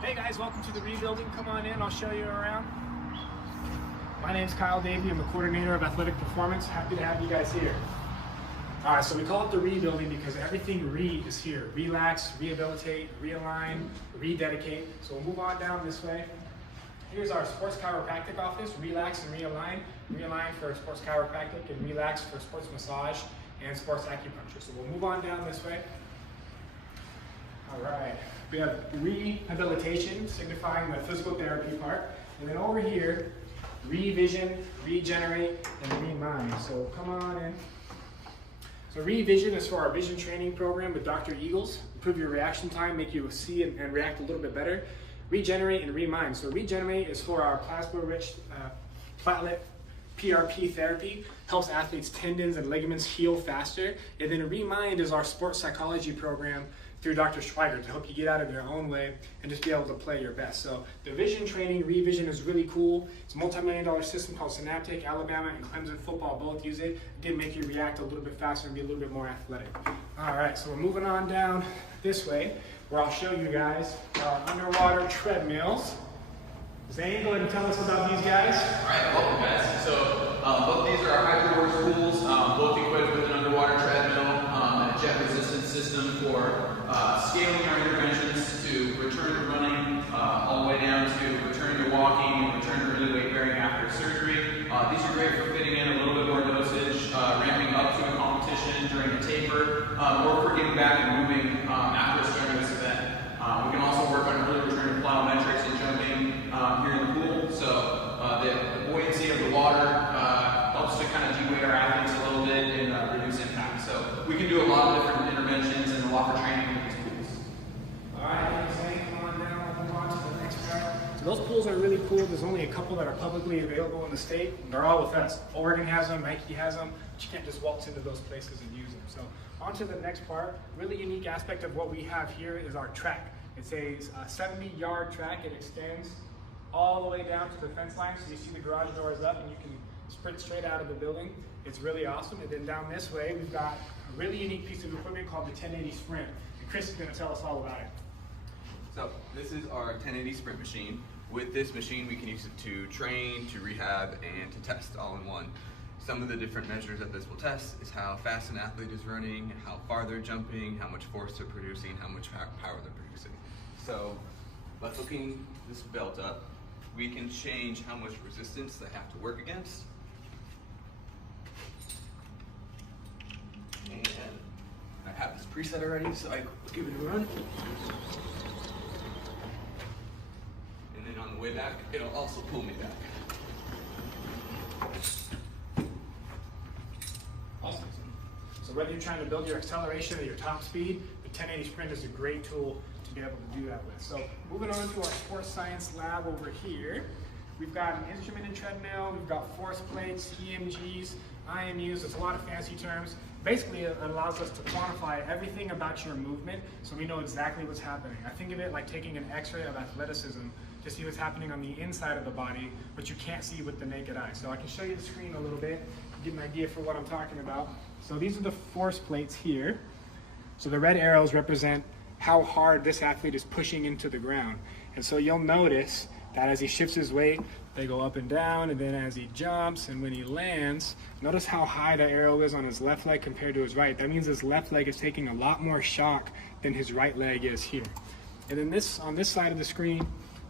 Hey guys, welcome to the rebuilding. Come on in, I'll show you around. My name is Kyle Davey. I'm the coordinator of athletic performance. Happy to have you guys here. All right, so we call it the rebuilding because everything re is here. Relax, rehabilitate, realign, rededicate. So we'll move on down this way. Here's our sports chiropractic office, relax and realign. Realign for sports chiropractic and relax for sports massage and sports acupuncture. So we'll move on down this way. All right, we have rehabilitation, signifying the physical therapy part. And then over here, revision, regenerate, and remind. So come on in. So revision is for our vision training program with Dr. Eagles. Improve your reaction time, make you see and react a little bit better. Regenerate and remind. So regenerate is for our plasma-rich platelet PRP therapy, helps athletes' tendons and ligaments heal faster. And then remind is our sports psychology program through Dr. Schweiger to help you get out of your own way and just be able to play your best. So the vision training, revision is really cool. It's a multi-million-dollar system called Synaptic. Alabama and Clemson football both use it. Again, make you react a little bit faster and be a little bit more athletic. All right, so we're moving on down this way where I'll show you guys our underwater treadmills. Zane, go ahead and tell us about these guys. All right, welcome guys. So both these are our hydro pools, both equipped with an underwater treadmill and a jet resistance system for scaling our interventions to return to running, all the way down to return to walking and return to really weight bearing after surgery. These are great for fitting in a little bit more dosage, ramping up to a competition during a taper, or for getting back and moving after a strenuous event. We can also work on really return to plyometrics and jumping here in the pool. So the buoyancy of the water helps to kind of de-weight our athletes a little bit and reduce impact. So we can do a lot of different interventions and a lot for training with these pools. All right, Zane, come on down. We'll move on to the next part. So those pools are really cool. There's only a couple that are publicly available in the state. They're all with us. Oregon has them, Nike has them, but you can't just waltz into those places and use them. So on to the next part. Really unique aspect of what we have here is our track. It's a 70-yard track. It extends all the way down to the fence line, so you see the garage doors up and you can sprint straight out of the building. It's really awesome. And then down this way, we've got a really unique piece of equipment called the 1080 Sprint. And Chris is going to tell us all about it. So this is our 1080 Sprint machine. With this machine, we can use it to train, to rehab, and to test all in one. Some of the different measures that this will test is how fast an athlete is running, how far they're jumping, how much force they're producing, how much power they're producing. So by hooking this belt up, we can change how much resistance they have to work against. And I have this preset already, so I give it a run. And then on the way back, it'll also pull me back. Awesome. So whether you're trying to build your acceleration or your top speed, the 1080 Sprint is a great tool to be able to do that with. So moving on to our sports science lab over here, we've got an instrumented treadmill, we've got force plates, EMGs, IMUs, there's a lot of fancy terms. Basically, it allows us to quantify everything about your movement so we know exactly what's happening. I think of it like taking an x-ray of athleticism to see what's happening on the inside of the body, but you can't see with the naked eye. So I can show you the screen a little bit, get an idea for what I'm talking about. So these are the force plates here. So the red arrows represent how hard this athlete is pushing into the ground. And so you'll notice that as he shifts his weight, they go up and down, and then as he jumps and when he lands, notice how high the arrow is on his left leg compared to his right. That means his left leg is taking a lot more shock than his right leg is here. And then on this side of the screen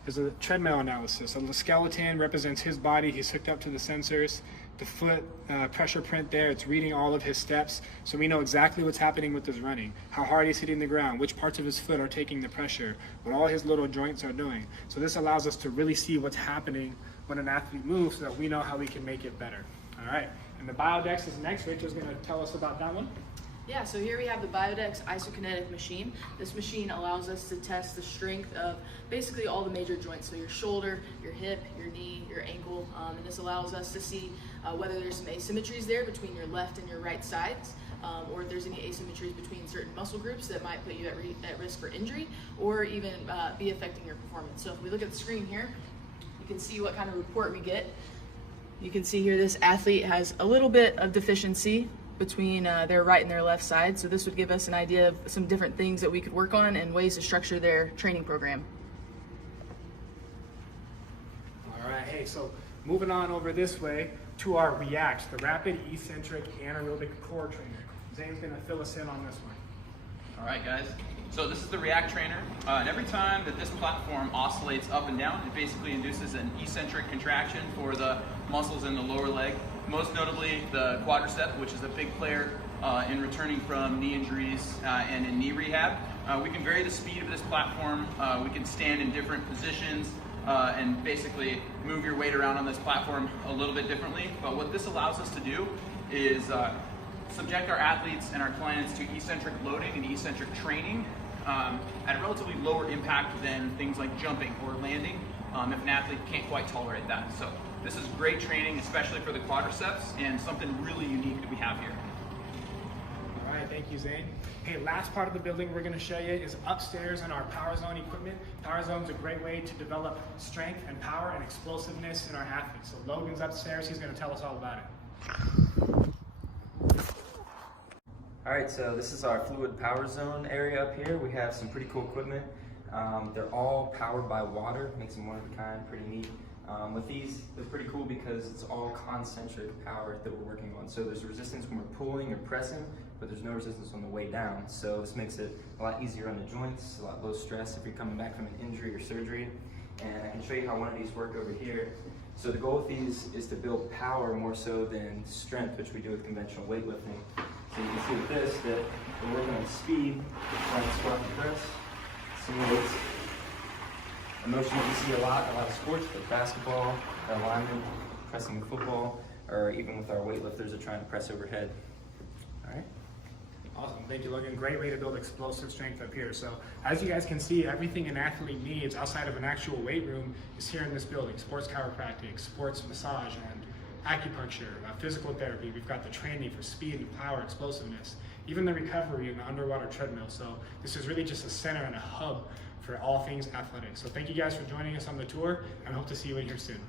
is a treadmill analysis. So the skeleton represents his body. He's hooked up to the sensors. The foot pressure print there, it's reading all of his steps. So we know exactly what's happening with his running, how hard he's hitting the ground, which parts of his foot are taking the pressure, what all his little joints are doing. So this allows us to really see what's happening when an athlete moves so that we know how we can make it better. All right, and the Biodex is next. Rachel's gonna tell us about that one. Yeah, so here we have the Biodex isokinetic machine. This machine allows us to test the strength of basically all the major joints. So your shoulder, your hip, your knee, your ankle, and this allows us to see whether there's some asymmetries there between your left and your right sides, or if there's any asymmetries between certain muscle groups that might put you at risk for injury, or even be affecting your performance. So if we look at the screen here, you can see what kind of report we get. You can see here this athlete has a little bit of deficiency between their right and their left side. So this would give us an idea of some different things that we could work on and ways to structure their training program. All right, hey, so moving on over this way to our Reax, the rapid eccentric anaerobic core trainer. Zane's gonna fill us in on this one. All right, guys. So this is the React trainer, and every time that this platform oscillates up and down, it basically induces an eccentric contraction for the muscles in the lower leg, most notably the quadricep, which is a big player in returning from knee injuries and in knee rehab. We can vary the speed of this platform. We can stand in different positions and basically move your weight around on this platform a little bit differently. But what this allows us to do is subject our athletes and our clients to eccentric loading and eccentric training at a relatively lower impact than things like jumping or landing if an athlete can't quite tolerate that. So this is great training, especially for the quadriceps, and something really unique that we have here. All right, thank you, Zane. Hey, last part of the building we're gonna show you is upstairs in our Power Zone equipment. Power Zone's a great way to develop strength and power and explosiveness in our athletes. So Logan's upstairs, he's gonna tell us all about it. All right, so this is our fluid power zone area up here. We have some pretty cool equipment. They're all powered by water, makes them one of a kind, pretty neat. With these, they're pretty cool because it's all concentric power that we're working on. So there's resistance when we're pulling or pressing, but there's no resistance on the way down. So this makes it a lot easier on the joints, a lot low stress if you're coming back from an injury or surgery. And I can show you how one of these work over here. So the goal with these is to build power more so than strength, which we do with conventional weightlifting. So you can see with this that we're working on speed, front squat and press, simulates a motion that we see a lot of sports, like basketball, our linemen pressing football, or even with our weightlifters that are trying to press overhead. All right. Awesome, thank you, Logan. Great way to build explosive strength up here. So as you guys can see, everything an athlete needs outside of an actual weight room is here in this building. Sports chiropractic, sports massage, and acupuncture, physical therapy. We've got the training for speed and power, explosiveness, even the recovery in the underwater treadmill. So this is really just a center and a hub for all things athletic. So thank you guys for joining us on the tour, and I hope to see you in here soon.